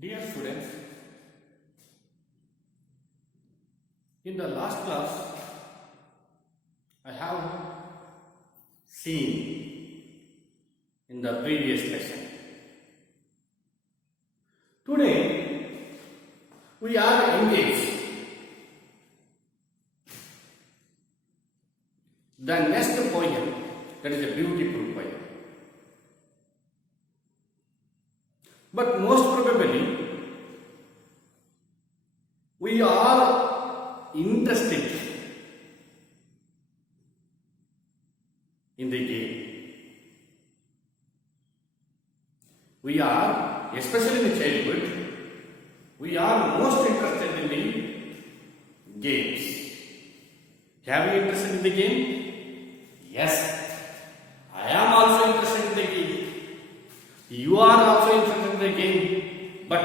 Dear students, in the last class, I have seen in the previous lesson. Today, we are engaged. The next poem, that is a beautiful poem. But most probably, we are interested in the game. We are, especially in the childhood, we are most interested in the games. Have you interested in the game? Yes. I am also interested in the game. You are also interested in the game. But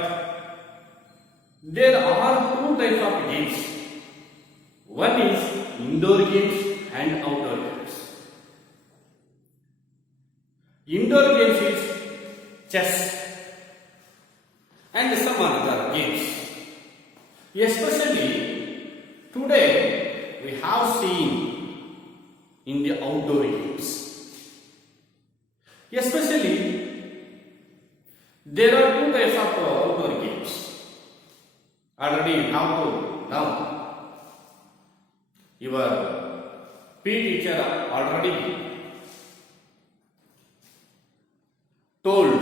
there are two types of games. One is indoor games and outdoor games. Indoor games is chess and some other games. Especially today we have seen in the outdoor games. Especially there are two types of outdoor games. Already you have to know. Your PE teacher already told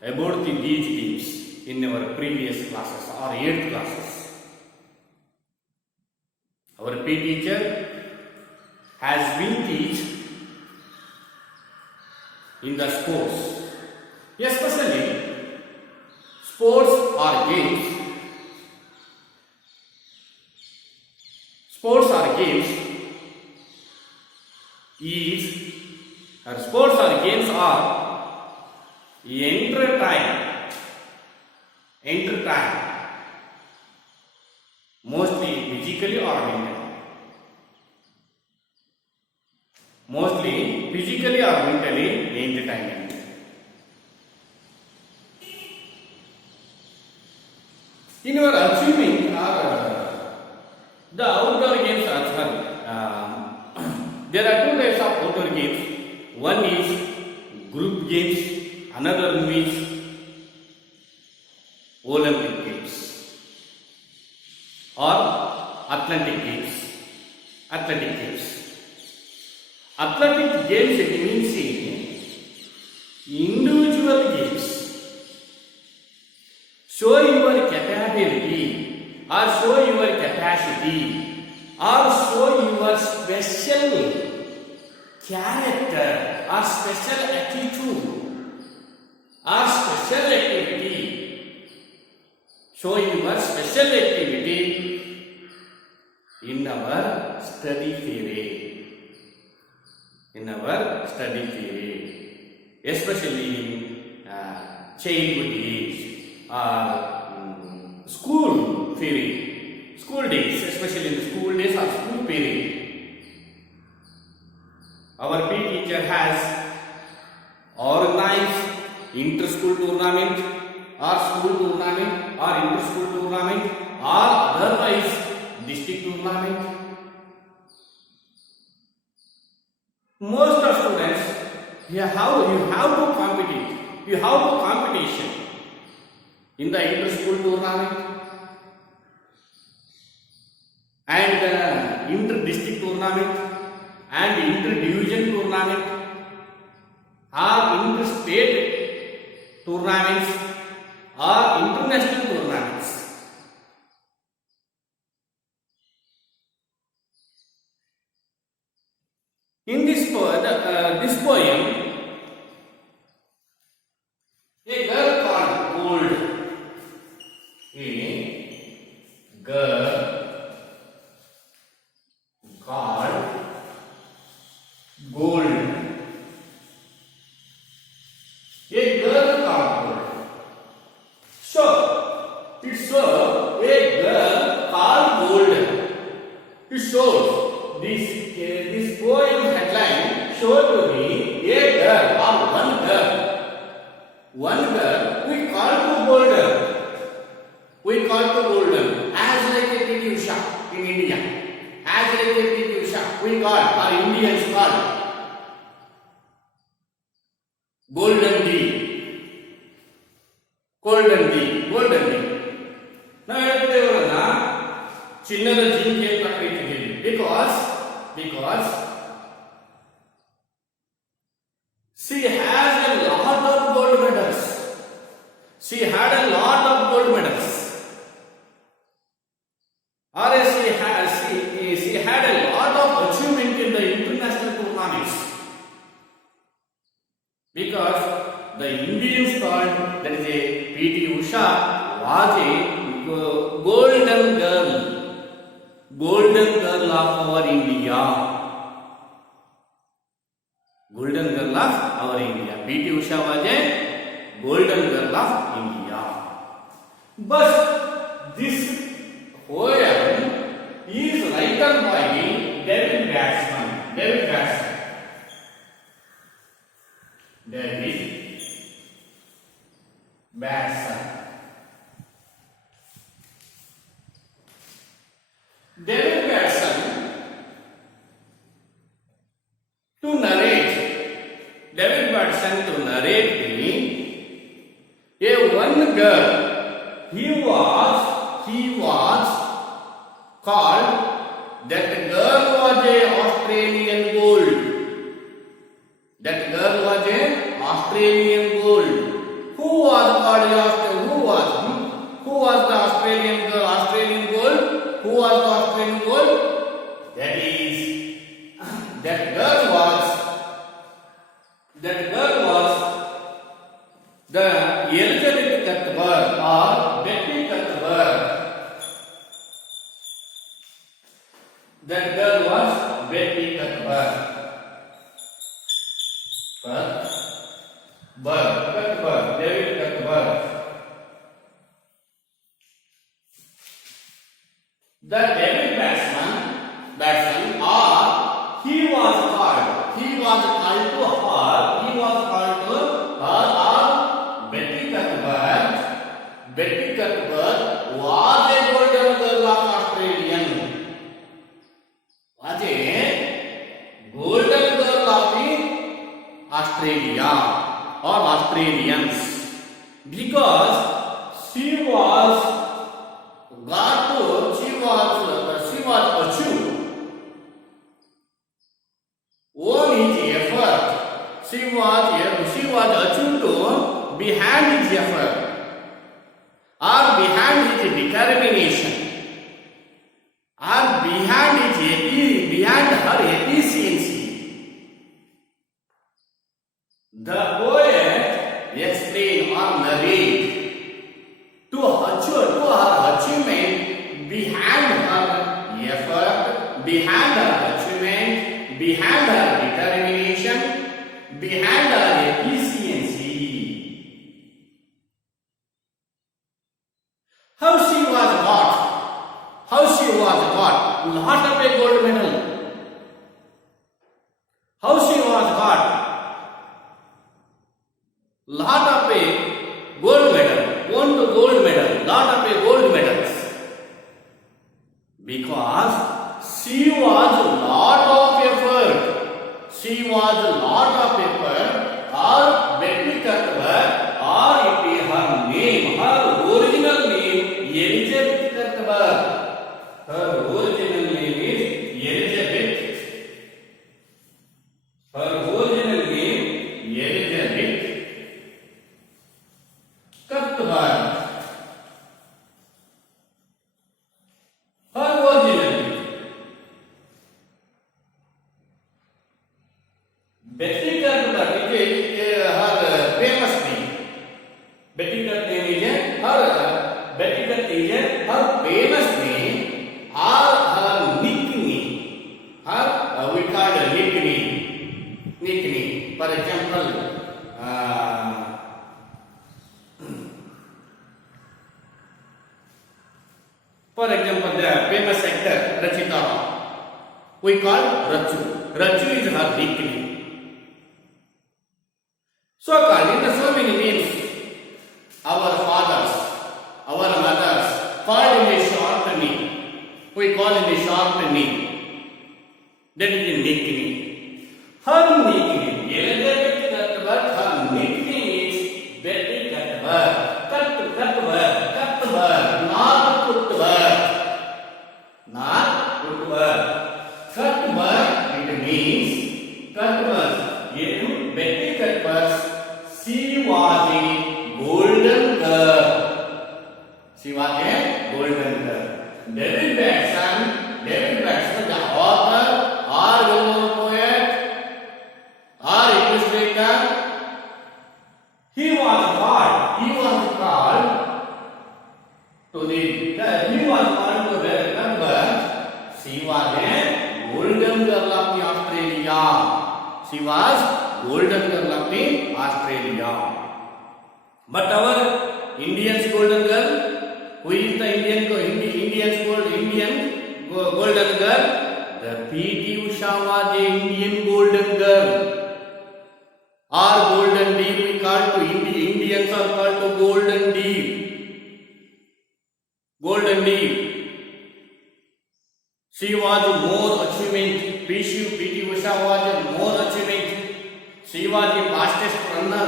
about these games in our previous classes or 8th classes. Our PE teacher has been teach in the sports. Especially sports or games. Sports or games is or sports or games are entertain mostly physically or mentally. Mostly physically or mentally entertainment. In our achieving the outdoor games as well, there are two types of outdoor games. One is group games, another one is Olympic games or athletic games. Athletic games. Athletic games it means individual games. Show your capability or show your capacity or show your special character or special attitude or special activity. Show your special activity in our study period. In our study period. Especially in childhood age. School period, school days, especially in the school days or school period. Our PE teacher has organized inter-school tournament or school tournament or inter-school tournament or otherwise district tournament. Most of students, you have to compete. You have to competition in the inter-school tournament and inter-district tournament and inter-division tournament or inter-state tournaments or international tournaments. In this poem, a girl called Gold. A girl called Gold. A girl called Gold. So, it's a girl called Gold. It shows this poem headline showed to me a girl or one girl we call to Gold. called to golden. As like a PT Usha in India. As like a PT Usha, we call, or Indians call, golden D. Golden D. Golden D. ನಾವು ಹೇಳ್ತೇವೆ ಅವರನ್ನ ಚಿನ್ನದ ಜಿಂಕೆ ಅಂತ ಕರೀತಿದ್ದೀವಿ. Because she has a lot of gold medals. She had a lot of gold medals. Or she had a lot of achievement in the international tournaments. Because the Indians called, that is a PT Usha, was a golden girl of our India. Golden girl of our India. PT Usha was a golden girl of India. But this poem is written by David Batson. David Batson. David Batson to narrate me a one girl. He was called, that girl was a Australian gold. That girl was a Australian gold. Who was called who was the Australian girl? Australian gold? Who was the Australian gold? That girl was the Elizabeth Cuthbert or Betty Cuthbert. That girl was Betty Cuthbert. David Cuthbert. The David Batson, or he was called to her, or Betty Cuthbert. Betty Cuthbert was a golden girl of Australian. Was a golden girl of Australia or Australians, because she was achieved on his effort. She was achieved behind his effort or behind his determination or behind her efficiency. The poet explain or narrate to her achievement, behind her effort, behind her achievement, behind her determination, behind her efficiency. How she was got lot of a gold medal. How she was got lot of a gold medal, won the gold medal, lot of a gold medals. Because she was a lot of effort. Or Betty Cuthbert, or it is her name, her original name, Elizabeth Cuthbert. Her original name is Elizabeth. Cuthbert. Betty Cuthbert is her famous name. Betty Cuthbert is her famous name or her nickname. We call it nickname. For example, the famous actor Rachita, we call Rachu. Rachu is her nickname. So called in so many names. Our fathers, our mothers, for She was golden girl of the Australia. But our Indian's golden girl, who is the Indian's golden girl? The P.T. Usha was a Indian golden girl. Or golden deer we call to Indians are called to golden deer. Golden deer. She was more achievement. P.T. Usha was more achievement. She was the fastest runner.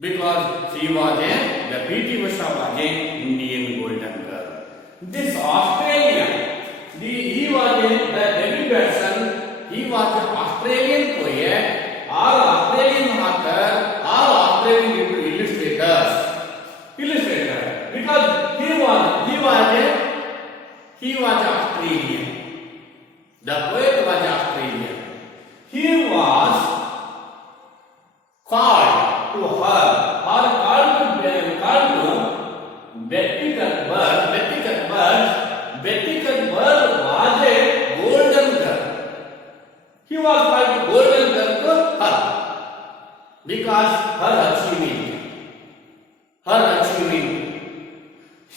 Because she was the P.T. Usha was an Indian golden girl. This Australian, he was the David Watson. He was an Australian poet, or Australian author, or Australian illustrator. Because he was Australian. The poet was Australian. He was called to her, or called to Betty Cuthbert. Betty Cuthbert was a golden girl. He was called golden girl to her because her achievement.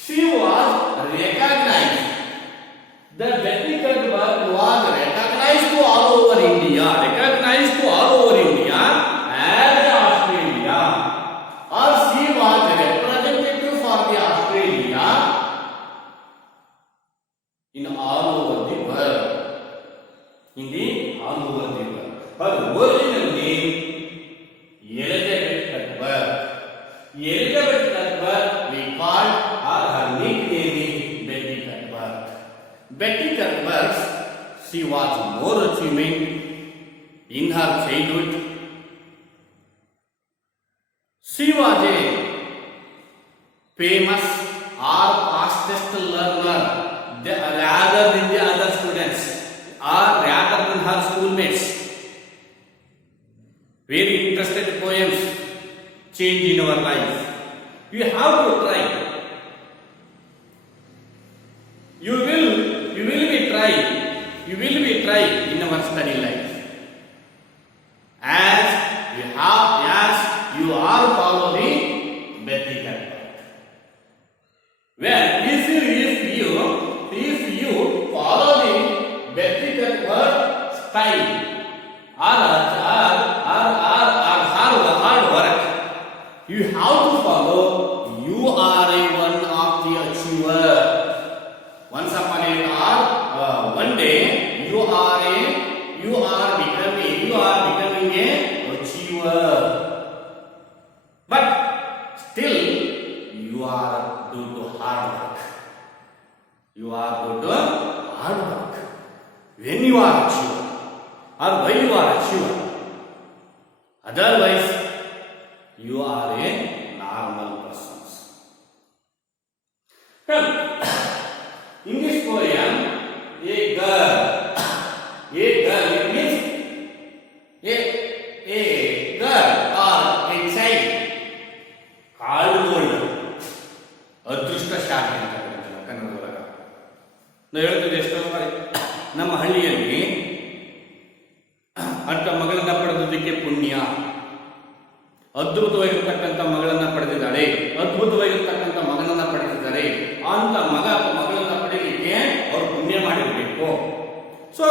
She was recognized. The Betty Cuthbert was recognized to all over India as Australia. Or she was representative for the Australia in all over the world. Her original name Elizabeth Cuthbert. We called her nickname Betty Cuthbert. Betty Cuthbert, she was more achievement in her childhood. She was a famous or fastest learner rather than the other students, or rather than her schoolmates. Very interested poems change in our life. You have to try. You will be try in our study life. As you are following Betty Cuthbert. Well, if you follow the Betty Cuthbert style or hard work, you have to follow. You are one of the achiever. Once upon a time, one day you are becoming a achiever. But still, you are due to hard work. When you are achiever, or while you are achiever. Otherwise, you are a normal person. Well, in this poem, a girl, it means a girl or a child called golden. ಅದೃಷ್ಟ ಶಾಖೆ ಅಂತ ಕರೀತಾರೆ ಕನ್ನಡದೊಳಗ. ನಾವು ಹೇಳ್ತಿದ್ದೆ ಎಷ್ಟೋ ಬಾರಿ ನಮ್ಮ ಹಳ್ಳಿಯಲ್ಲಿ ಅಂಥ ಮಗಳನ್ನ ಪಡೆದದಕ್ಕೆ ಪುಣ್ಯ. ಅದ್ಭುತವಾಗಿರ್ತಕ್ಕಂಥ ಮಗಳನ್ನ ಪಡೆದಿದ್ದಾಳೆ, ಅದ್ಭುತವಾಗಿರ್ತಕ್ಕಂಥ ಮಗನನ್ನ ಪಡೆದಿದ್ದಾರೆ. ಅಂತ ಮಗಳನ್ನ ಪಡೆಯಲಿಕ್ಕೆ ಅವರು ಪುಣ್ಯ ಮಾಡಿರಬೇಕು. So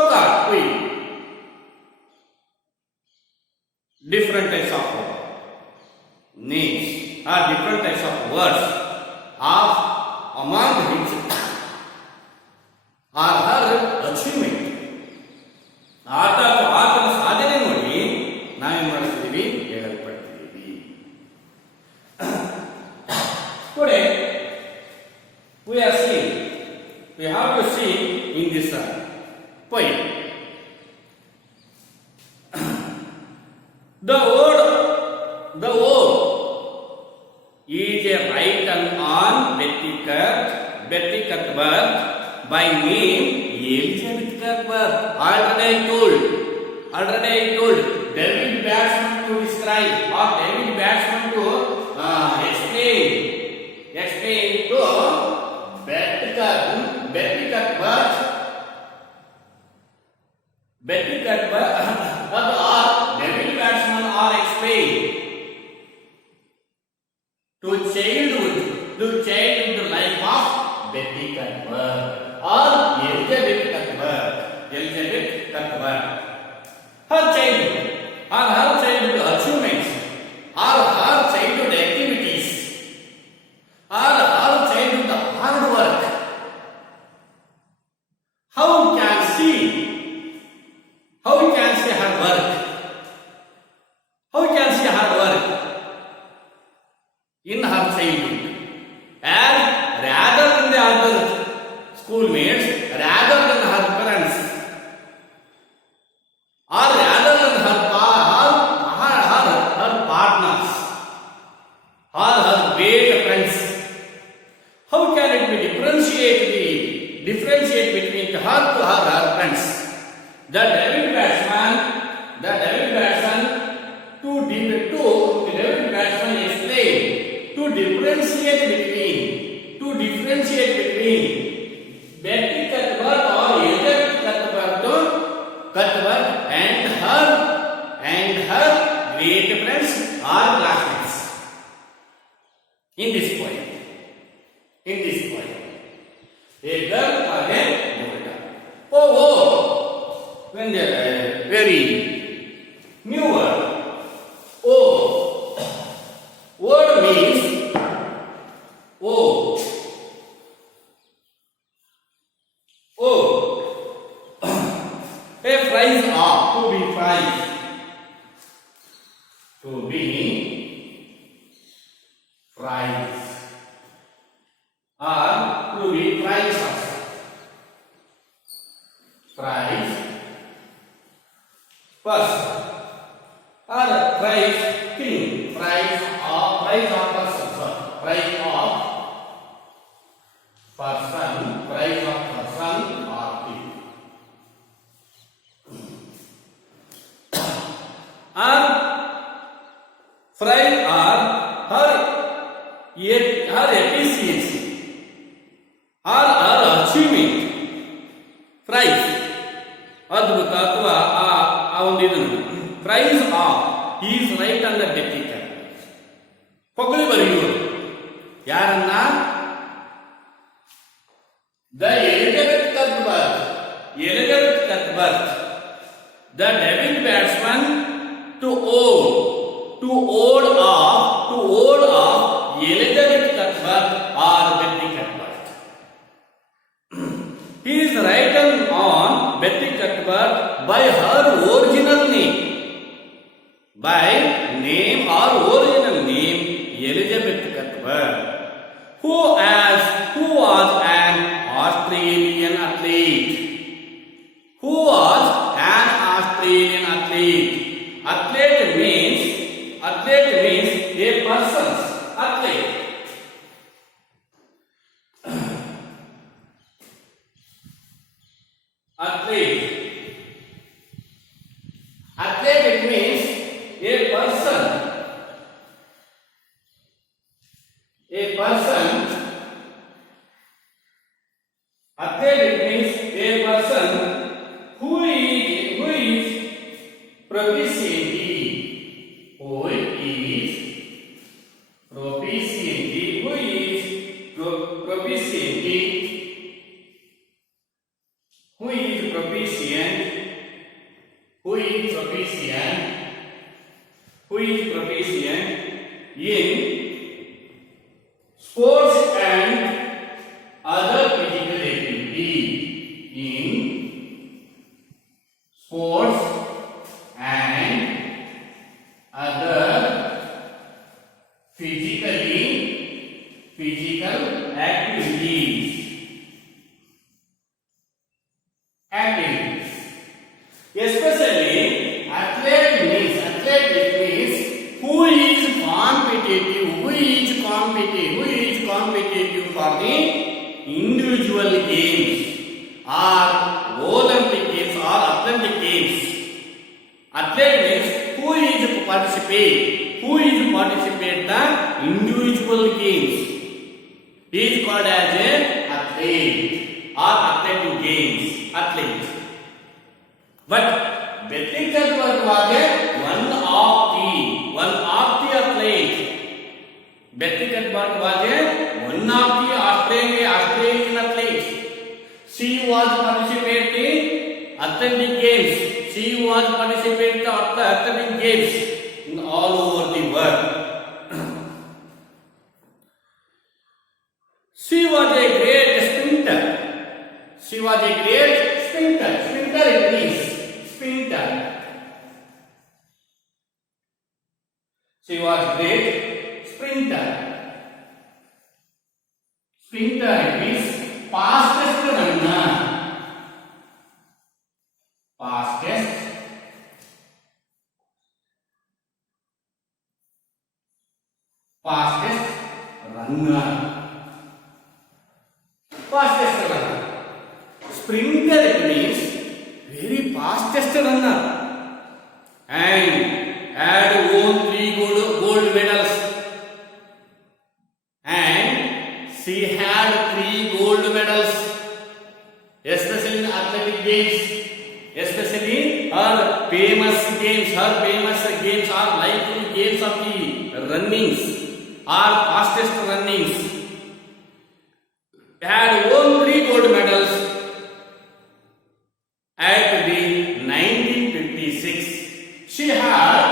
different types of names or different types of words of among which are her achievement. ಆತನ ಸಾಧನೆ ನೋಡಿ ನಾವೇನ್ ಮಾಡಿಸ್ತೀವಿ, ಹೇಳಲ್ಪಡ್ತೀವಿ. Today we have to see in this poem. The ode is a written on Betty Cuthbert by name Elizabeth Cuthbert. Already I told David Batsman to describe or David Batsman to explain to Betty Cuthbert differentiate between Betty Cuthbert or Elizabeth Cuthbert and her great friends or classmates in this poem. A girl or a boy. Oh, when the very new word. Oh, word means oh. A phrase of to be phrase. To be phrase. Or to be phrase also. Phrase. Person. Or phrase thing. Phrase of person. Phrase of person. Phrase of person or thing. Or phrase or her efficiency or her achievement. Phrase. ಅದ್ಭುತ ಅಥವಾ ಆ ಒಂದು ಇದನ್ನು price of is right ಅಂದ ಡೆಪ್ಟಿಕ ಹೊಗಳಿ ಬರೆಯುವುದು ಯಾರನ್ನ the Elizabeth Cuthbert the David batsman to ode of Elizabeth Cuthbert or Betty Cuthbert. He is written on Betty Cuthbert by her original name. By name or original name Elizabeth Cuthbert, who was an Australian athlete. Athlete means a person's athlete. Athlete means a person. Athlete means a person who is proficiently proficient in sports and other physical activity. In sports and other physical activities. Especially athlete means who is competitive for the individual games or Olympic games or athletic games. Athlete means who participate the individual games. He is called as an athlete or athletic games. Athlete. But Betty Cuthbert was one of the athlete. Betty Cuthbert was one of the Australian athletes. She was participating athletic games. She was participating athletic games in all over the world. She was a great sprinter. Sprinter it means sprinter. She was great sprinter. Sprinter it means fastest runner. Fastest runner. Sprinter it means very fastest runner and had won 3 gold medals. other famous games are like games of the runnings or fastest runnings. Had won 3 gold medals at the 1956. She had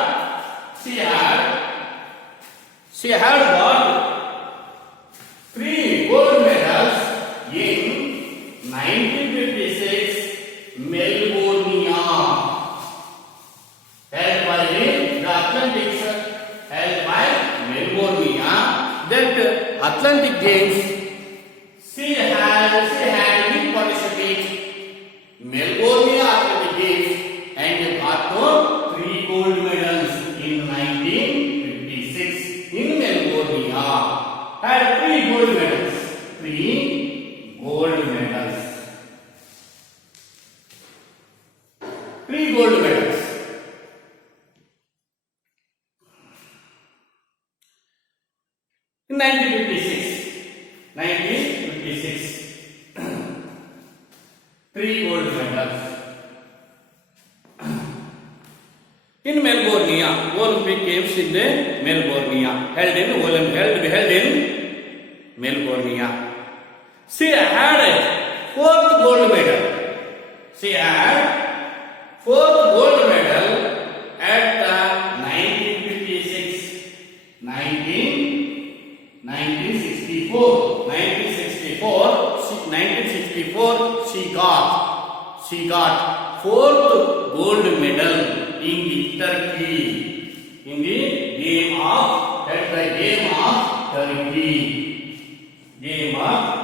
got 3 gold medals in 1956 Melbourne, held by the Athletics, held by Melbourne. That Atlantic Games, she had been participate Melbourne Athletic Games and got 3 gold medals in 1956 in Melbourne. Had 3 gold medals. 3 gold medals. 3 gold medals. In 1956, 3 gold medals. In Melbourne, Olympic Games in the Melbourne, held in Melbourne. She had a 4th gold medal. She had 4th gold medal at the 1964. She got 4th gold medal in the Turkey, in the game of Turkey.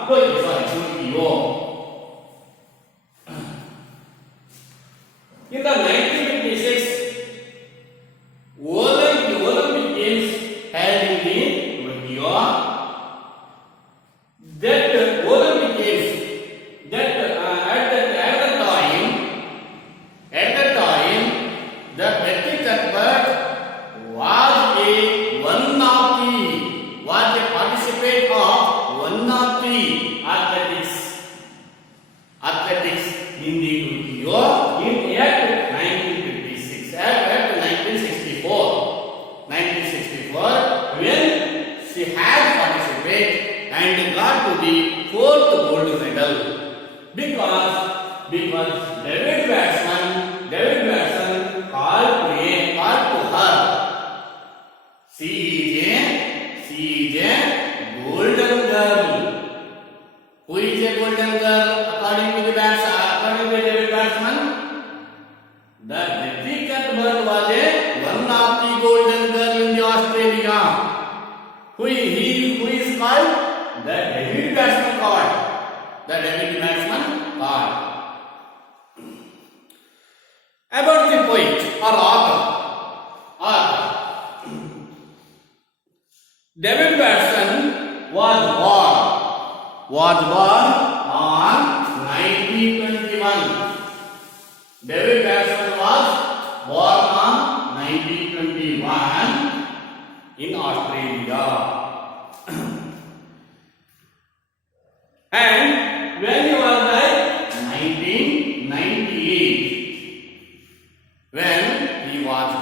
Tokyo. In the 1956 Olympic Games held in the Tokyo, that Olympic Games, that at the time, the Betty Cuthbert was a participant of one of the athletics in the Tokyo in 1956 at 1964 when she had participated and got to the 4th gold medal because David Watson called to her, she is a golden girl. Who is a golden girl according to David Watson? The Betty Cuthbert was one of the golden girl in the Australia. Who is called? The David Watson card. About the poet or author. David Watson was born on 1921. David Watson was born on 1921 in Australia. And when he was died, 1998. When he was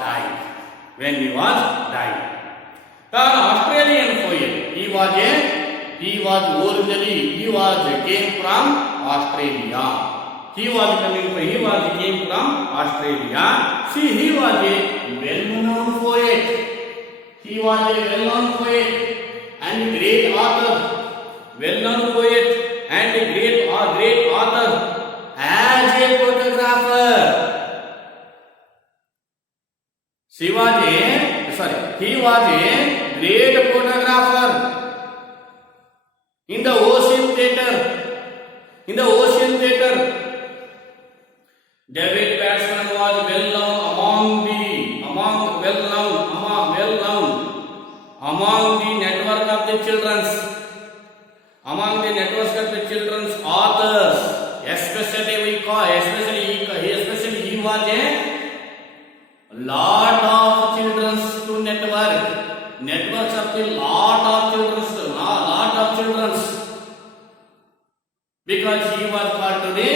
died. An Australian poet. He came from Australia. He came from Australia. See, he was a well-known poet. And great author. Well-known poet and great author as a photographer. He was a great photographer in the Ocean Theatre. David Watson was well known among the network of the children's authors. Especially he was a lot of children's to networks of the lot of children's, because he was called to the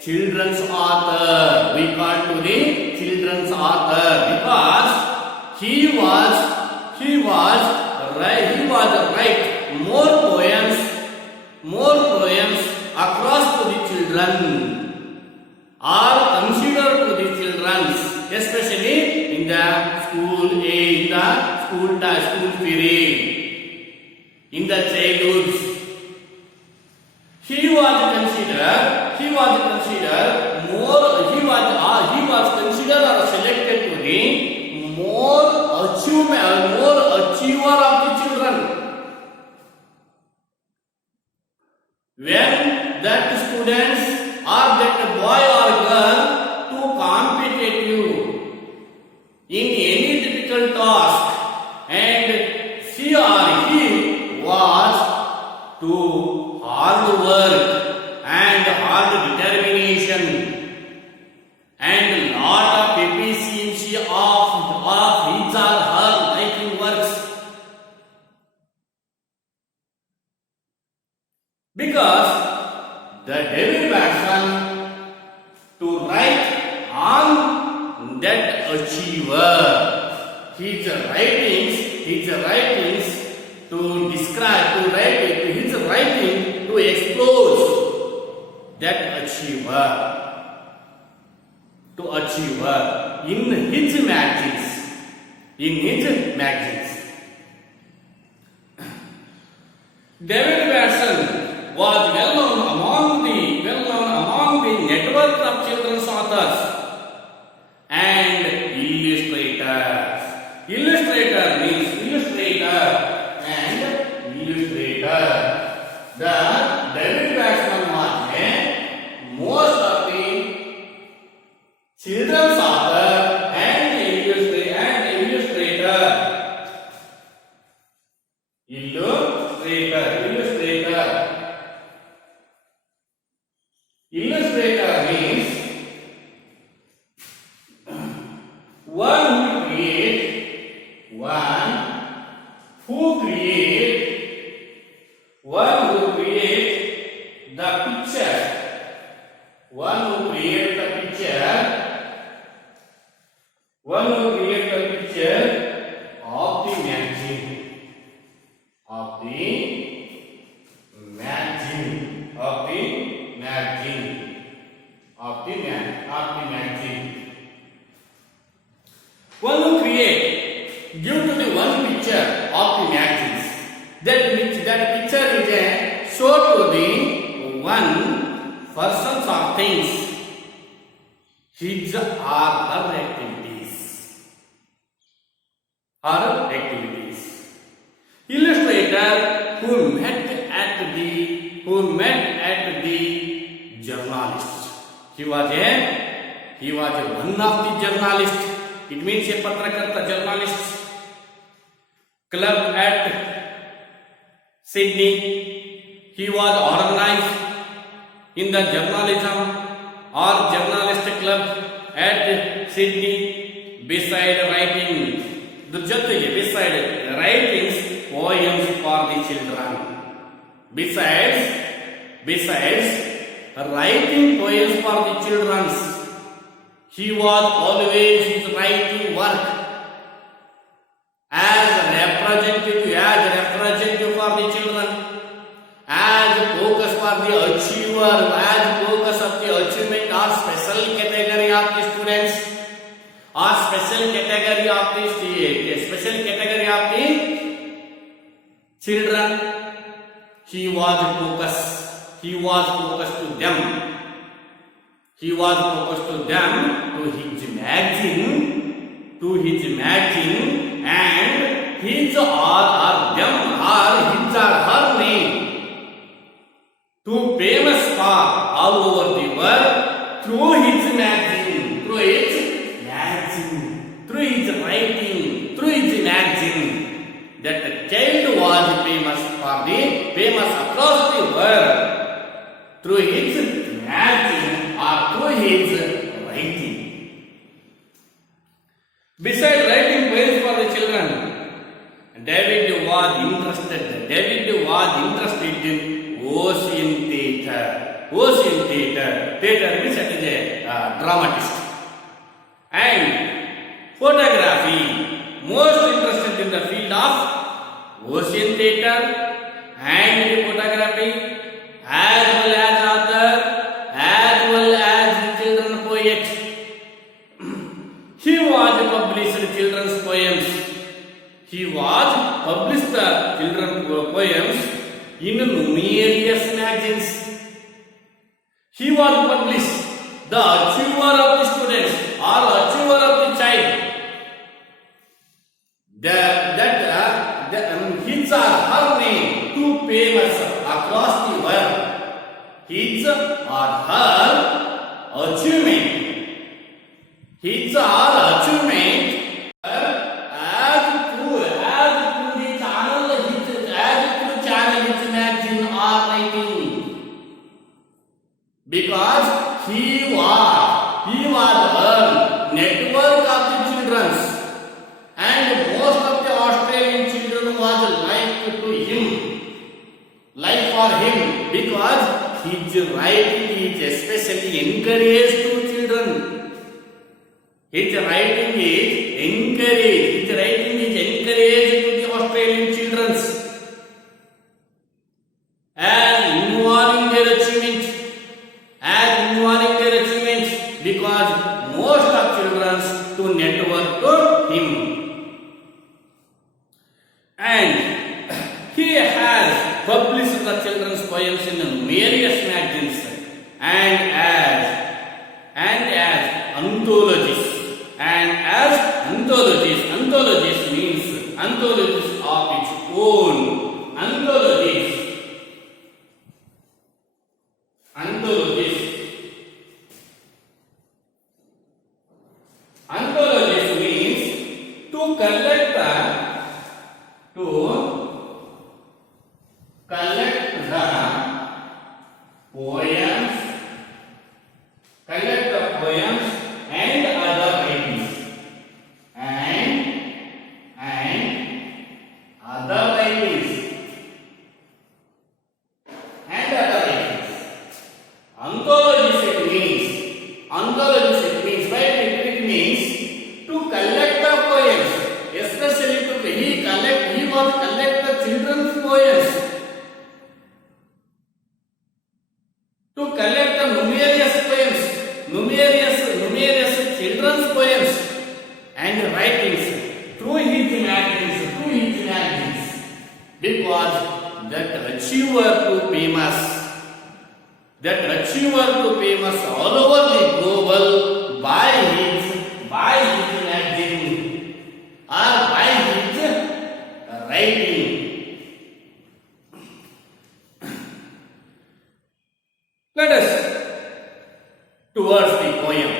children's author. We call to the children's author because he was write more poems across to the children are considered to the children, especially in the school age, in the school period, in the childhood. He was considered or selected to be more achiever of the children. When that students or that boy or girl too competitive in any difficult task, and she or he was too hard work and hard determination and lot of efficiency of his or her writing works, because the David Watson to write on that achiever, his writings to describe, to write his writing to expose that achiever in his magazines. David Watson was well known among the network of children's authors and illustrators. Illustrator means illustrator. The David Watson was most of the children's author and illustrator. Illustrator means one who create the picture. One who create the picture of the magazine. One who create, give to the one picture of the magazines. That picture is shown to the one persons or things, his or her activities. Illustrator who met at the journalist. He was one of the journalists. It means a Patrakarta journalist club at Sydney. He was organized in the journalism or journalist club at Sydney. Beside writings, poems for the children. Besides writing poems for the children, he was always his writing work as representative for the children, as focus for the achiever, as focus of the achievement or special category of the students, or special category of the children. He was focused to them. He was focused to them, to his magazine, and his or her name to famous for all over the world through his magazine, through his writing, through his magazine. That the child was famous across the world through his magazine or through his writing. Besides writing poems for the children, David was interested in ocean theatre. Ocean Theatre. Theatre means it is a dramatist. And photography, most interested in the field of Ocean Theatre and photography, as well as author, as well as children poet. He was published children's poems. He was published the children's poems in numerous magazines. He was published the achiever of the students or achiever of the child. His or her name too famous across the world. His or her achievement. His or her achievement as through the channel his magazine or writing. Because he was a network of the children's, and most of the Australian children was like to him, like for him, because his writing is especially encouraged to children. His writing is encouraged to the Australian children, and involving their achievement, because most of children to network to him. And he has published the children's poems in various magazines and as anthologies. And as anthologies means anthologies of its own. Anthologies means to collect the poems and other writings. Anthologies it means to collect the poems, especially he was collect the children's poems, to collect the numerous children's poems and writings through his magazines, because that achiever to famous all over the global by his magazine or by his writing. Let us towards the poem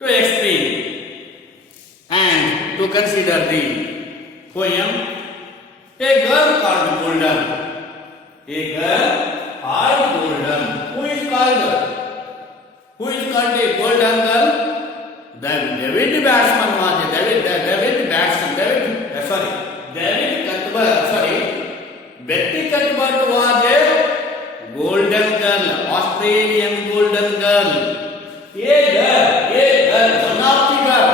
to explain and to consider the poem. A girl called Golden. Who is called a golden girl? David Betty Cuthbert was a golden girl, Australian golden girl. A girl, one of the girl.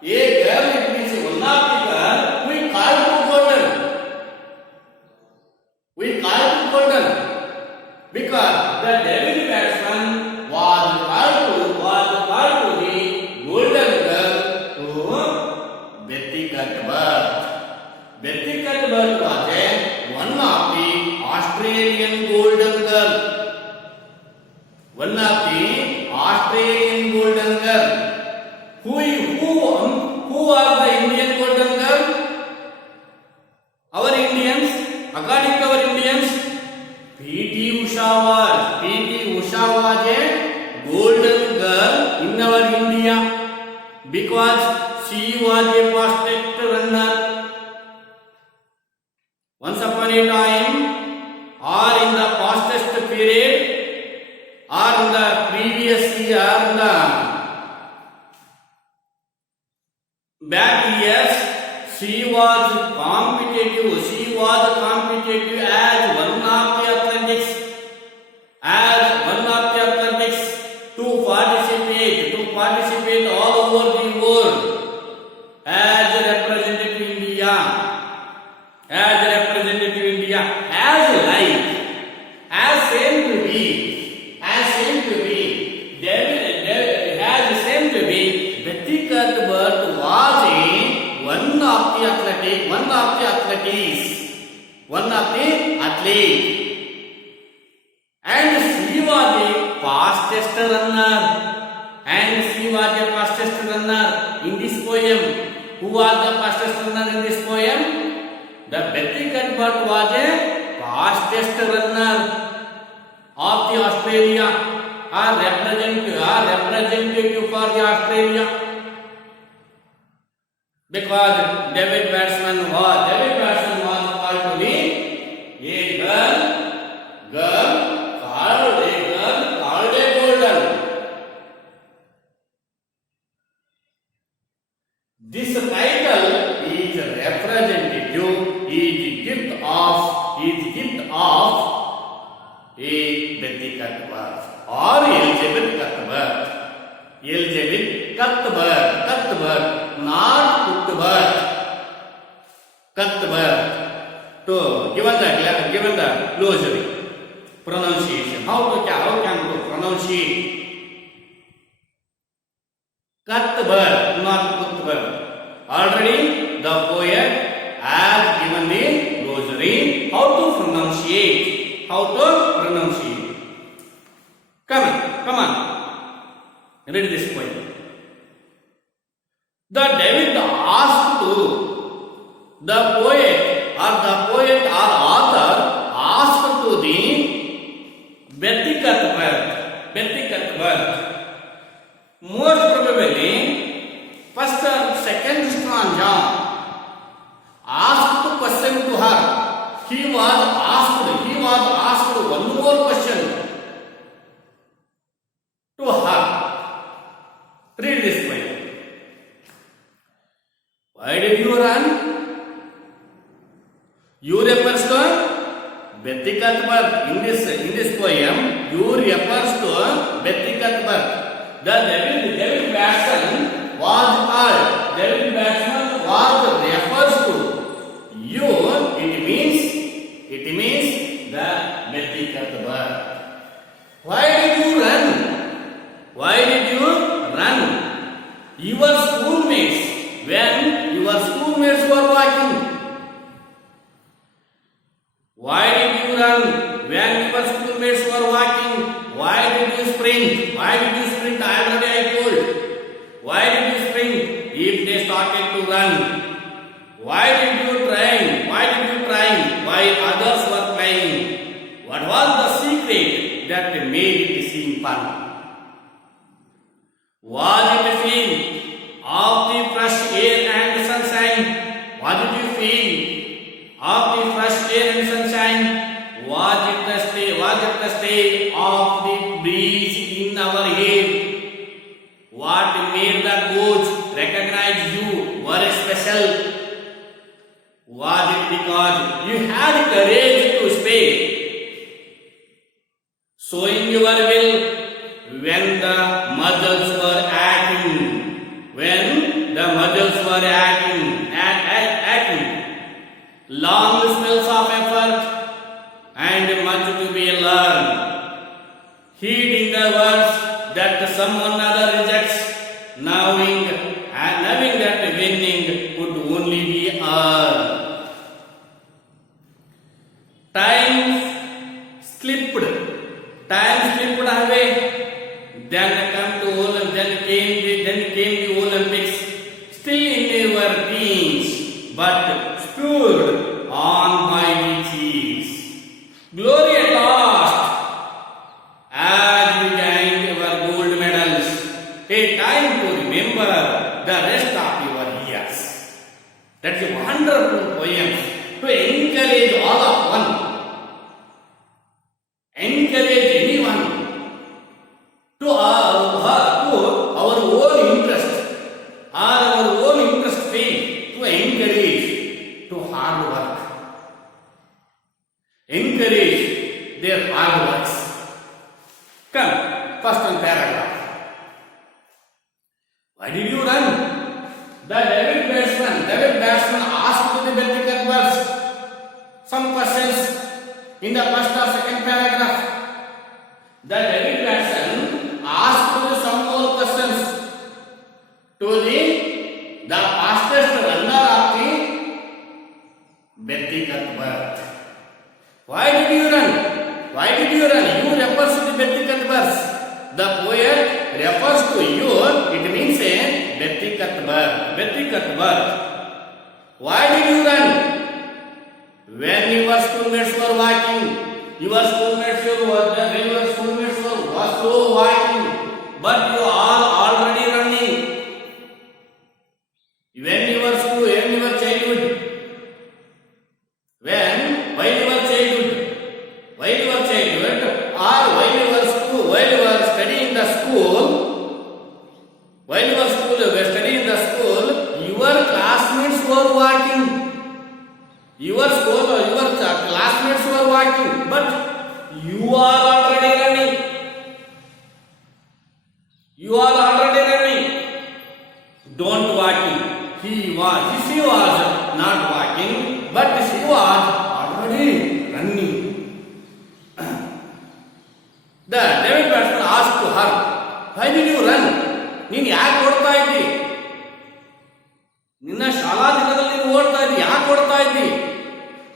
A girl, it means one of the girl. We call golden. Because the David batsman was called to the golden girl to Betty Cuthbert. Betty Cuthbert was one of the Australian golden girl. Who are the Indian golden girl? Our Indians, according to our Indians, P.T. Usha was a golden girl in our India because she was a fastest runner. Once upon a time, or in the fastest period, or in the previous year, back years, she was competitive as one of the athletics one of the athlete, and she was the fastest runner. In this poem. Who was the fastest runner in this poem? The Betty Cuthbert was a fastest runner of the Australia, or representative for the Australia, because David Batsman was called to be a girl called a golden. This title is representative, is gift of a Betty Cuthbert or Elizabeth Cuthbert, not Cuthbert. So given the glossary pronunciation, how can we pronounce it? Cuthbert, not Cuthbert. Already the poet has given the glossary how to pronunciate. Come on. Read this poem. The David asked to the poet or author asked to the Betty Cuthbert. Most probably, first or second stanza asked a question to her. He was asked one more question to her. Read this poem. Why did you run? You refers to Betty Cuthbert. In this poem, you refers to Betty Cuthbert. The David Batsman was called. David Batsman was refers to you. It means the Betty Cuthbert. Why did you run? Your schoolmates, when your schoolmates were walking. Why did you run when your schoolmates were walking? Why did you sprint? Already I told. Why did you sprint if they started to run? Why did you train while others were playing? What was the secret that made it seem fun? Was it a feel of the fresh air and sunshine? What did you feel of the fresh air and sunshine? Was it the stay of the breeze in our hair? What made the coach recognize you were special? Was it because you had courage to stay, showing your will when the muscles were aching? Long spells of effort and much to be learned. Heeding the words that someone other rejects, knowing that winning could only be earned. Time slipped away. Then came the Olympics, still in our teens, but spurred on by the cheese. Glory at last, as we gained our gold medals. A time to remember the rest of your years. That's a wonderful poem to encourage all of one. Encourage anyone to our own interest faith, to encourage to hard work. Encourage their hard works. Come, first one paragraph. Why did you run? The David Batsman asked the Betty Cuthbert some questions in the first or second paragraph. The David Batsman asked some more questions to the fastest runner of the ବ୍ୟক্তিगत वर्ग. Why did you run? Why did you run? You refers to the व्यक्तिगत वर्ग. The poet refers to you. It means a व्यक्तिगत वर्ग. व्यक्तिगत वर्ग. Why did you run? When your schoolmates were walking. Your schoolmates were walking, but you are already running. When your childhood, while you were childhood, or while you were studying the school, your classmates were walking. Your classmates were walking, but you are already running. You are already running. Don't walking. She was not walking, but she was already running. The David Batson asked to her, "Why did you run? ನೀನು ಯಾಕೆ ಓಡ್ತಾ ಇದ್ದಿ? ನಿನ್ನ ಶಾಲಾ ದಿನದಲ್ಲಿ ನೀನು ಓಡ್ತಾ ಇದ್ದಿ, ಯಾಕೆ ಓಡ್ತಾ ಇದ್ದಿ?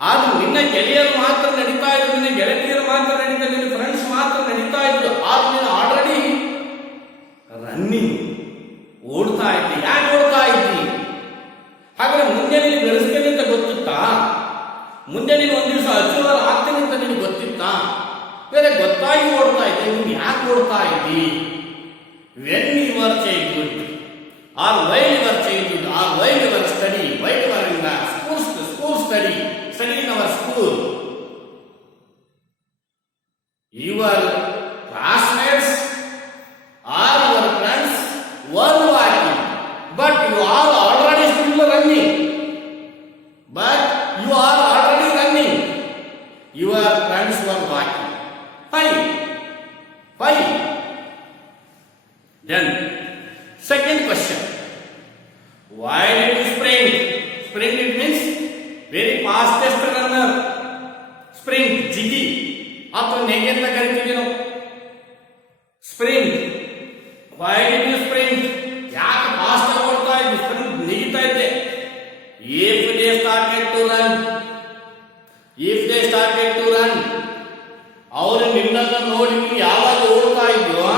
ಆದ್ರೆ ನಿನ್ನ ಗೆಳೆಯರು ಮಾತ್ರ ನಡೀತಾ ಇದ್ರು, ನಿನ್ನ ಗೆಳತಿಯರು ಮಾತ್ರ ನಡೀತಾ ಇದ್ರು, ನಿನ್ನ ಫ್ರೆಂಡ್ಸ್ ಮಾತ್ರ ನಡೀತಾ ಇದ್ರು. ಆದ್ರೆ ನೀನು ಆಲ್ರೆಡಿ ರನ್ನಿಂಗ್, ಓಡ್ತಾ ಇದ್ದಿ. ಯಾಕೆ ಓಡ್ತಾ ಇದ್ದಿ? ಹಾಗಾದ್ರೆ ಮುಂದೆ ನೀನು ಬೆಳೆಸ್ತೀನಿ ಅಂತ ಗೊತ್ತಿತ್ತಾ? ಮುಂದೆ ನೀನು ಒಂದ್ ದಿವಸ ಅಚೀವರ್ ಆಗ್ತೀನಿ ಅಂತ ನಿನಗೆ ಗೊತ್ತಿತ್ತಾ? ಬೇರೆ ಗೊತ್ತಾಗಿ ಓಡ್ತಾ ಇದ್ದೆ, ನೀನು ಯಾಕೆ ಓಡ್ತಾ ಇದ್ದಿ? When you were childhood, or while you were childhood, or while you were study, while you were in the school study in our school, your classmates or your friends were walking, but you are already still running. Your friends were walking. Why? Then, second question. Why did you sprint? Sprint, it means very fastest runner. Sprint, ಜಿಗಿ ಅಥವಾ ನೆಗೆ ಅಂತ ಕರಿತೀವಿ ನಾವು. Sprint. Why did you sprint? ಯಾಕೆ fast ಆಗಿ ಓಡ್ತಾ ಇದ್ದಿ? Sprint ನೆಗಿತಾ ಇದ್ದೆ. If they started to run, ಅವರು ನಿನ್ನನ್ನು ನೋಡಿ ಯಾವಾಗ ಓಡ್ತಾ ಇದ್ಯೋ,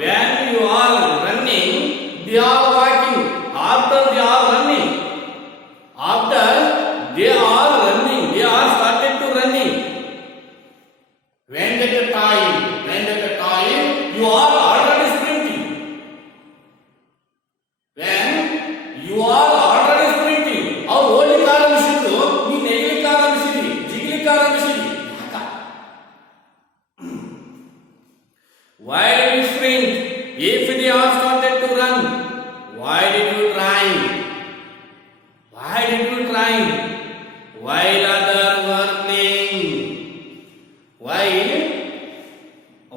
when you are running, they are walking. After they are running, they are started to running. When they get tired, you are already sprinting. When you are already sprinting, ಅವ್ರು ಓಡ್ಲಿಕ್ಕೆ ಆರಂಭಿಸಿದ್ರು, ನೀನು ನೆಗಲಿಕ್ಕೆ ಆರಂಭಿಸಿದ್ರಿ, ಜಿಗ್ಲಿಕ್ಕೆ ಆರಂಭಿಸಿದ್ರಿ. Why did you sprint? If they are started to run, why did you try? While others were playing.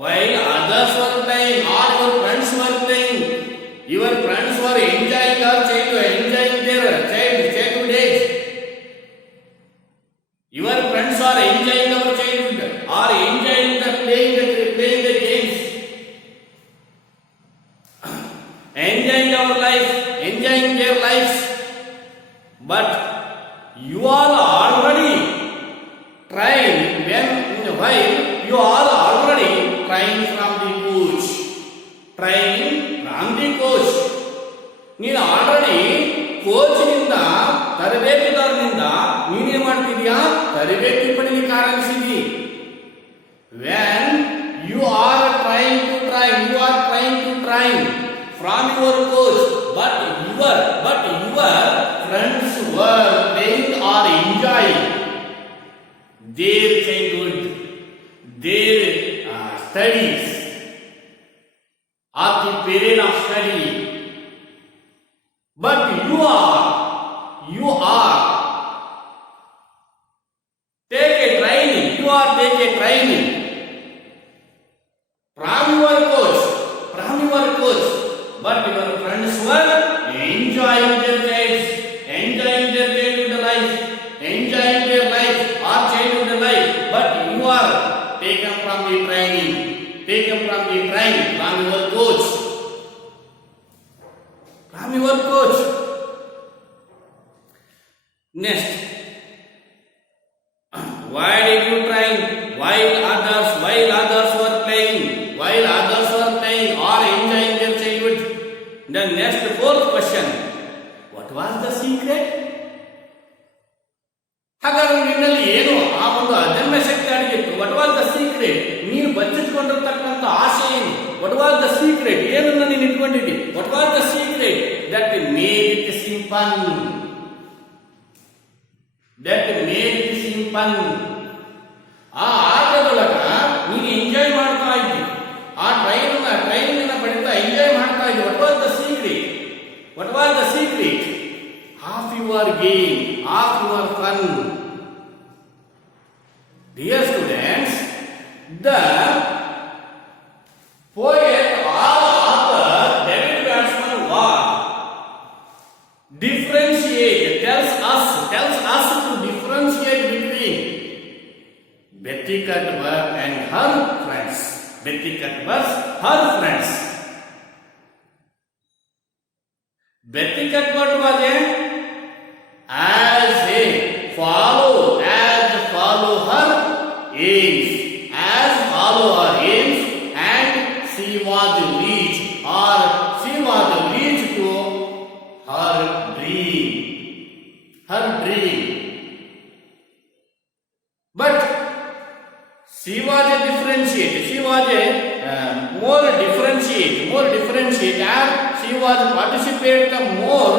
While others were playing, or your friends were playing. Your friends were enjoying their childhood age. Your friends are enjoying our childhood, or enjoying playing the games. Enjoying our life, enjoying their lives, but you are already trying. While you are already trying from the coach, ನೀನು already ಕೋಚ್ನಿಂದ, ತರಬೇತುದಾರನಿಂದ ನೀನೇನ್ ಮಾಡ್ತಿದ್ಯಾ? ತರಬೇತಿ ಪಡೆಯಲಿಕ್ಕೆ ಆರಂಭಿಸಿದಿ. When you are trying to try from your coach, but your friends were playing or enjoying their childhood, their studies, of the period of study. But you are take a training from your coach, but your friends were enjoying their lives, enjoying their childhood life, enjoying their life or childhood life, but you are taken from the training from your coach. Next, secret? ಹಾಗಾದ್ರೆ ನಿನ್ನಲ್ಲಿ ಏನು ಆ ಒಂದು ಅದಮ್ಯ ಶಕ್ತಿ ಅಡಗಿತ್ತು? What was the secret? ನೀನು ಬಚ್ಚಿಟ್ಕೊಂಡಿರ್ತಕ್ಕಂಥ ಆಸೆ ಏನು? What was the secret? ಏನನ್ನ ನೀನು ಇಟ್ಕೊಂಡಿದ್ದಿ? What was the secret that made it simple? That made it simple. ಆ ಆಟದೊಳಗ ನೀನು ಎಂಜಾಯ್ ಮಾಡ್ತಾ ಇದ್ದಿ, ಆ ಟ್ರೈನಿಂಗ್ ಪಡಿತಾ ಎಂಜಾಯ್ ಮಾಡ್ತಾ ಇದ್ದಿ. What was the secret? What was the secret of your game, of your fun? Dear students, the poet or author David Batsman was tells us to differentiate between Betty Cuthbert and her friends. Betty Cuthbert's her friends. Betty Cuthbert was as follow her aims, and she was reached to her dream. But she was a differentiate. She was a more differentiate, and she was participate the more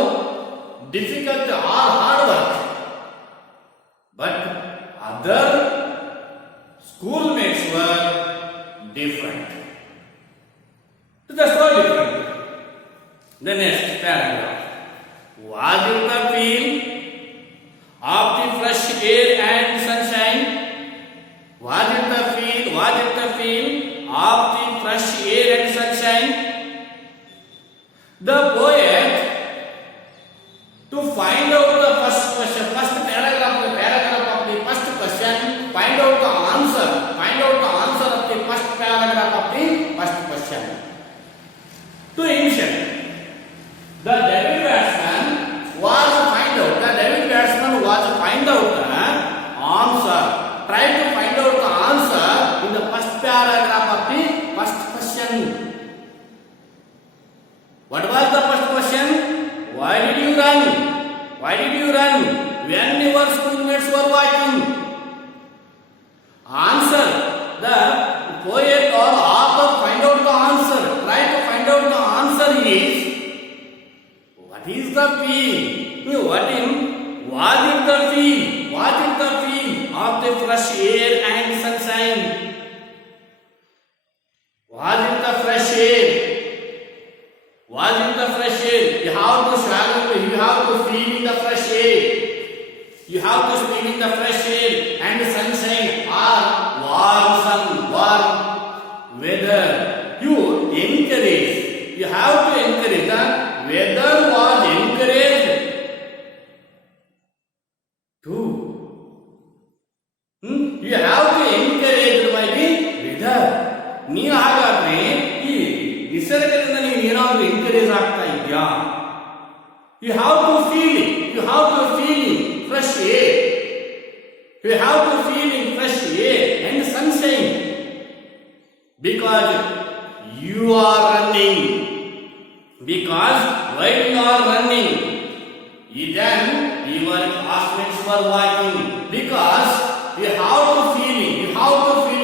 difficult or hard work. But other schoolmates were different. That's all different. The next paragraph. Was it the feel of the fresh air and sunshine? Was it the feel of the fresh air and sunshine? The poet, to find out the first paragraph of the first question, find out the answer of the first paragraph of the first question. To himself, the David Batsman was find out the answer. Try to find out the answer in the first paragraph of the first question. What was the first question? Why did you run? When your schoolmates were watching? Answer. The poet or author find out the answer. Try to find out the answer is, what is the feel? Was it the feel of the fresh air and sunshine? Was it the fresh air? You have to swallow, you have to feel in the fresh air. You have to feel in the fresh air and sunshine or warm weather. You have to encourage. The weather was encouraged too. You have to encourage by the weather. ನೀವು ಹಾಗಾದ್ರೆ ಈ ನಿಸರ್ಗದಿಂದ ನೀವು ಏನಾದರೂ encourage ಆಗ್ತಾ ಇದೆಯಾ? You have to feel fresh air. You have to feel in fresh air and sunshine, because you are running. Because while you are running, then your classmates were watching. Because you have to feel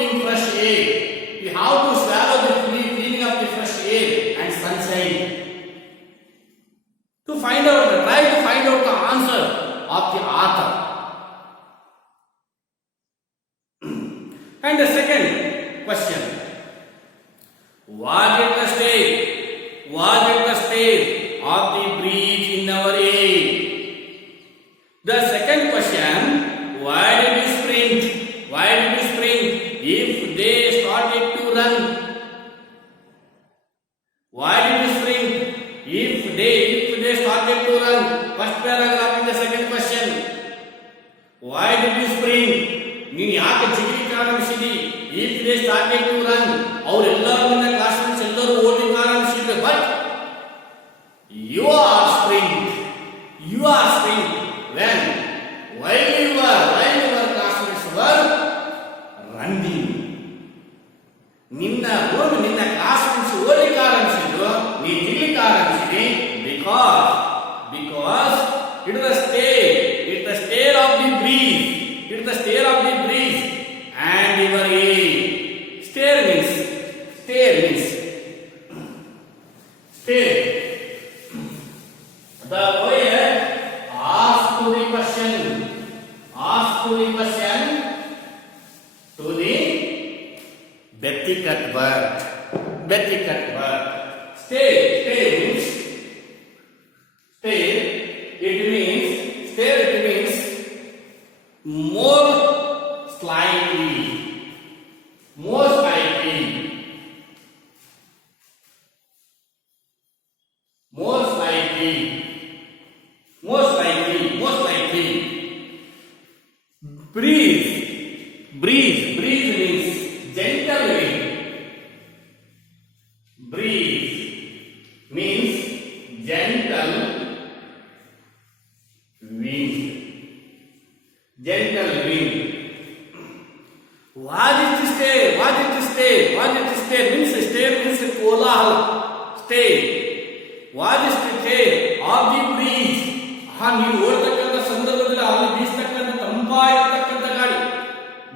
in fresh air. You have to swallow the feeling of the fresh air and sunshine. Try to find out the answer of the author. And the second question. Was it the state of the breeze in our air? The second question. Why did you sprint? If they started to run? Why did you sprint? If they started to run? First paragraph in the second question. Why did you sprint? ನೀನು ಯಾಕೆ ಜಿಗಿಲಿಕ್ಕೆ ಆರಂಭಿಸಿದಿ? If they started to run, ಅವರೆಲ್ಲರೂ ನಿನ್ನ classmates ಎಲ್ಲರೂ ಓಡಲಿಕ್ಕೆ ಆರಂಭಿಸಿದ್ರು. But you are sprint when while your classmates were running. ನಿನ್ನ classmates ಓಡಲಿಕ್ಕೆ ಆರಂಭಿಸಿದ್ರು, ನೀನು ಜಿಗಿಲಿಕ್ಕೆ ಆರಂಭಿಸಿದಿ. Because it the stare. It's the stare of the breeze. It's the stare of the breeze. And your aim. Stare means stare. The poet asks to the question to the Bethicat bird. Stare means stare. It means more slightly. Breeze means gentle wind. Breeze means gentle wind. What is to stay? Means kolah. Stay. What is to stay? Of the breeze. ನೀವು ಓಡ್ತಕ್ಕಂಥ ಸಂದರ್ಭದಲ್ಲಿ ಅಲ್ಲಿ ಬೀಸ್ತಕ್ಕಂಥ ತಂಪಾಗಿರತಕ್ಕಂಥ ಗಾಳಿ.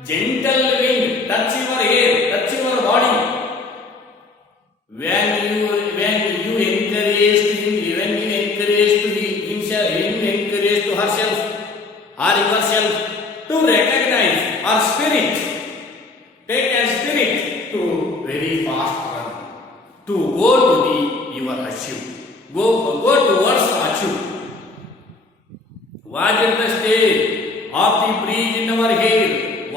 Gentle wind, touch your hair, touch your body. When you encourage to herself or yourself to recognize our spirit, take a spirit to very fast run, to go to your achieve, go towards achieve. What is the state of the breeze in our hair?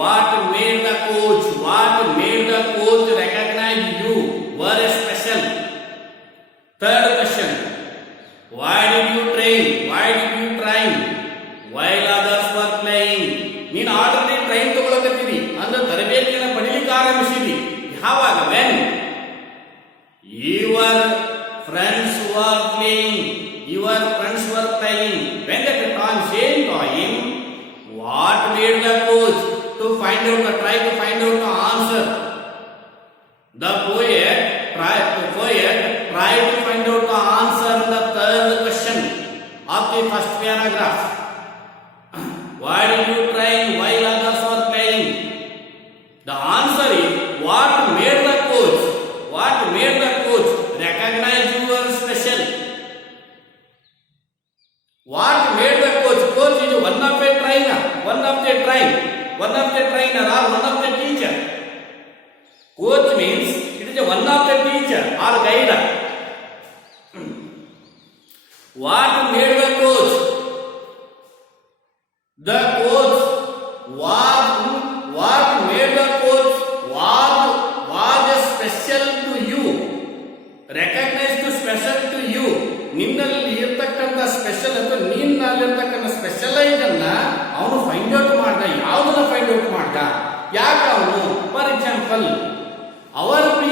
What made the coach recognize you were special? Third question. Why did you train while others were playing? ನೀನು already train ತಗೊಳ್ಳಕತ್ತೀರಿ ಅಂದ್ರೆ ತರಬೇತಿಯನ್ನು ಪಡಿಲಿಕ್ಕೆ ಆರಂಭಿಸಿದಿ. ಯಾವಾಗ? when your friends were playing. When the same time, what made the coach try to find out the answer? The poet tried to find out the answer in the third question of the first paragraph. Why did you train while others were playing? The answer is what made the coach recognize you were special. What made the coach is one of the trainer or one of the teacher. Coach means it is one of the teacher or guide. What made the coach? The coach what made the coach was special to you. Recognized to special to you. ನಿನ್ನಲ್ಲಿ ಇರತಕ್ಕಂಥ special ಅಥವಾ ನಿನ್ನಲ್ಲಿರ್ತಕ್ಕಂಥ specialise ಅನ್ನ ಅವನು find out ಮಾಡ್ದ. ಯಾವುದನ್ನ find out ಮಾಡ್ದ? ಯಾಕೆ ಅವನು? For example, our P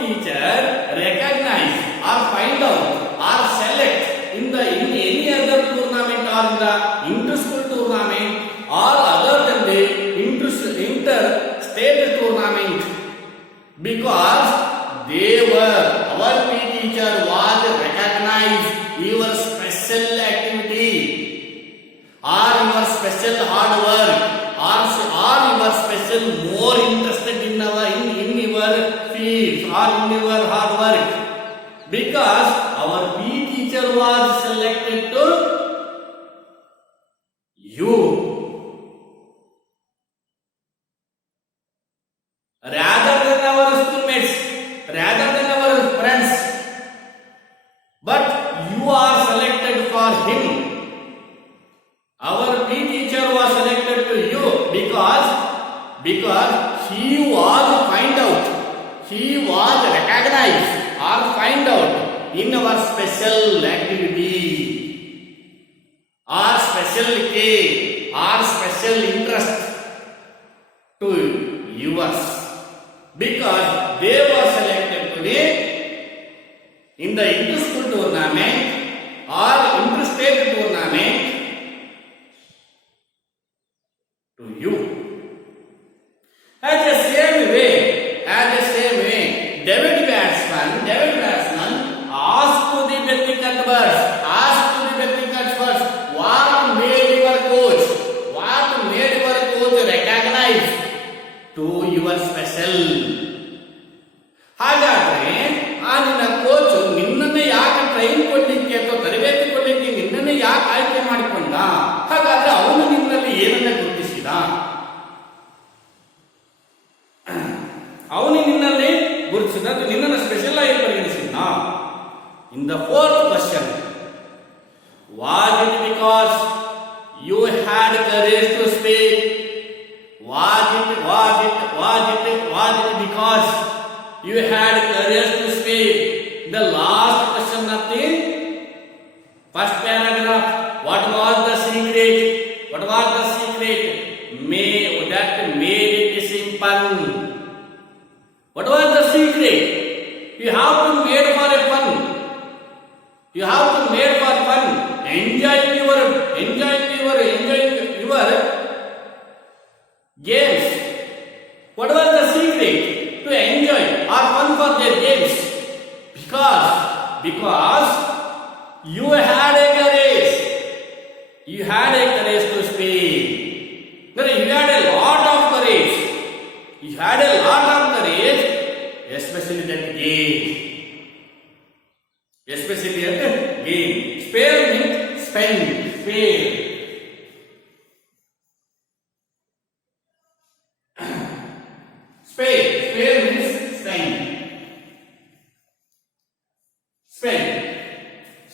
teacher recognise or find out or select in any other tournament or in the inter-school tournament or other than the inter-state tournament, because our P teacher was recognized your special activity or your special hard work or your special more interested in your field or in your hard work, because our P teacher was selected to you rather than our schoolmates, rather than our friends, but you are selected for him. Our P teacher was selected to you because he was recognized or find out in our special activity or special care or special interest to yours, because they were selected today in the inter-school tournament or inter-state tournament to you. As the same way, David batsman asked to the Bethicat ಯಾಕೆ ಆಯ್ಕೆ ಮಾಡಿಕೊಂಡ? ಹಾಗಾದ್ರೆ ಅವನು ನಿನ್ನಲ್ಲಿ ಏನನ್ನ ಗುರುತಿಸಿದ? ಅವನು ನಿನ್ನಲ್ಲಿ ಗುರುತಿಸಿದ, ನಿನ್ನನ್ನು ಸ್ಪೆಷಲ್ ಆಗಿ ಪರಿಗಣಿಸಿದ. In the fourth question, was it because you had courage to speak? Was it because you had courage to speak? The last question of the first paragraph. What was the secret? What was the secret? That made it simple. What was the secret? You have to made for a fun. You have to made for fun. Enjoy your games. What was the secret to enjoy or fun for their games? Because you had a courage. You had a courage to speak. You had a lot of courage. You had a lot of courage, especially that game. Especially at the game. Spare means spend. Spare. Spare. Spare means spend. Spend.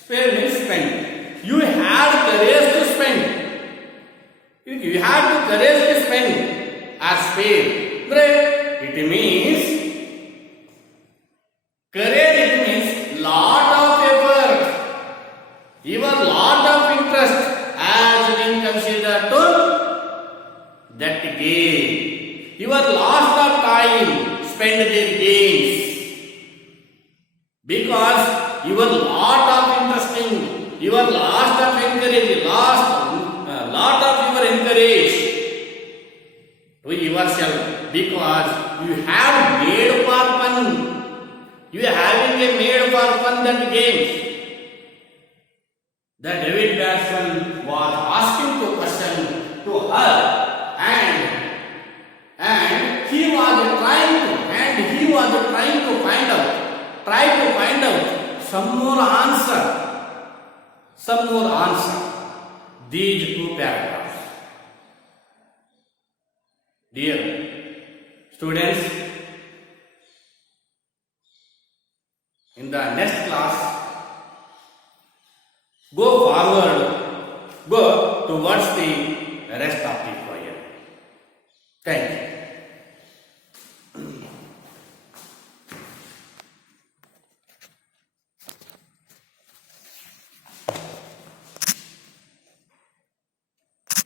Spare means spend. You had courage to spend. You had the courage to spend as spare. It means courage. It means lot of effort. Your lot of interest has been considered to that game. Your lots of time spent their games. Because your lot of interesting, your lot of encourage, lot of your encourage to yourself. Because you have made for fun. You are having a made for fun that games. The David Batson was asking the question to her, and he was trying to find out some more answer. These two paragraphs. Dear students, in the next class, go towards the rest of the poem. Thank you.